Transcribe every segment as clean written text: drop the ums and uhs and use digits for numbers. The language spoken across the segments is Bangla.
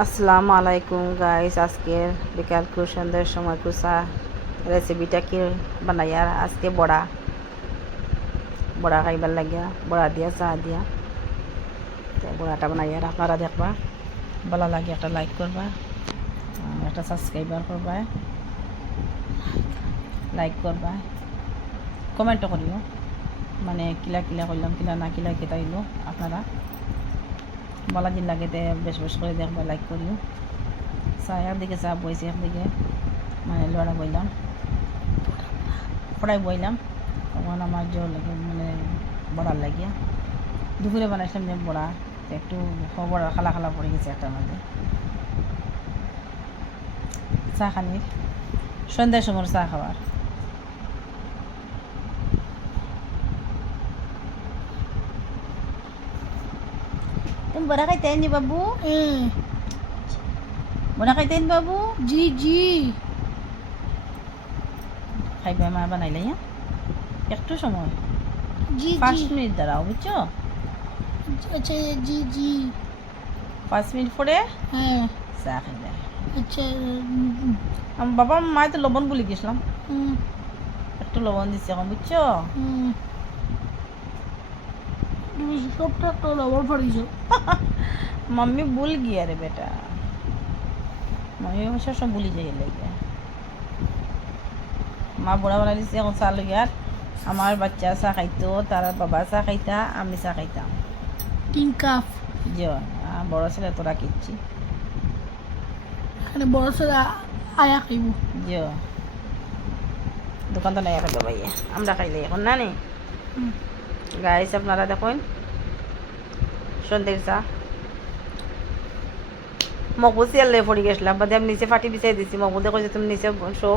আসসালামু আলাইকুম গাইস, আজকে বিকাল কু সন্ধ্যার সময় কুসা রেসিপিটা কি বানাই আর আজকে বড়া বড়া খাইবার লাগিয়া বড়া দিয়া চা দিয়া বড়াটা বানাই আর আপনারা দেখবা ভালো লাগে একটা লাইক করবা, একটা সাবস্ক্রাইবার করবা, লাইক করবা, কমেন্টও করিও, মানে কিলা কিলা করলাম কিলা না কিলা কেতাইলো আপনারা বলা দিন লাগে বেশ বেশ করে দেখবা, লাইক করিও। চা একদিকে চা বইছি, একদিকে মানে লড়া বইলাম ফড়াই বইলাম, তখন আমার জোর লাগে মানে বড়ার লাগিয়া দুপুরে বানাইছিলাম যে বড়া, একটু বড়া খালা খালা পড়ে গেছে একটার মাঝে। চা খানি সন্ধ্যার সময় চা খাওয়ার তুমি বড়া খাইতে নি বাবু, বড়া খাইতে নি বাবু, जी जी খাইবে মা বানাইলে একটু সময় जी 5 जी মিনিট দাঁড়াও বুঝছো, अच्छा जी जी 5 মিনিট পরে हाँ চা খাইবে। अच्छा আমার বাবা মায় তো লবণ বলে গেছিলাম, हम्म, একটু লবণ দিচ্ছে এখন বুঝছো। हम्म। তুমি সবটা তো লবণ পড়িছো मम्मी भूल गया रे बेटा, मम्मी हमेशा सब भूली जाइए लेके মা বড়া বানাই দিচ্ছে এখন চা লগে। আর আমার বাচ্চা চা খাইতো, তার বাবা চা খাইতা, আমি চা খাইতাম। 3 কাপ যে বড় ছেলে তোরা কিচ্ছি এখানে বড় ছেলে আয়া খাইব যে দোকান তো নাই খাইবে ভাইয়া, আমরা খাইলে এখন না নি গাইস। আপনারা দেখুন সন্ধ্যের চা মকবুল চিয়ালে পড়ে গেছিলাম, বাদে আমি নিচে ফাটি বিছাই দিছি। মকবুল দেখো যে তুমি নিচে শো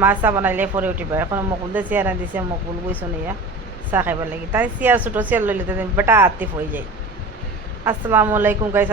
মা চা বানাইলে পরে উঠিবা। এখন মকবুল দিয়ে চেয়ার দিছে, মকবুল গৈছো নিয়া চা খাইবার লাগি, তাই চেয়ার ছোটো চেয়ার লইলে বেটা আত্মি পড়ে যায়। আসসালামু আলাইকুম গাইস।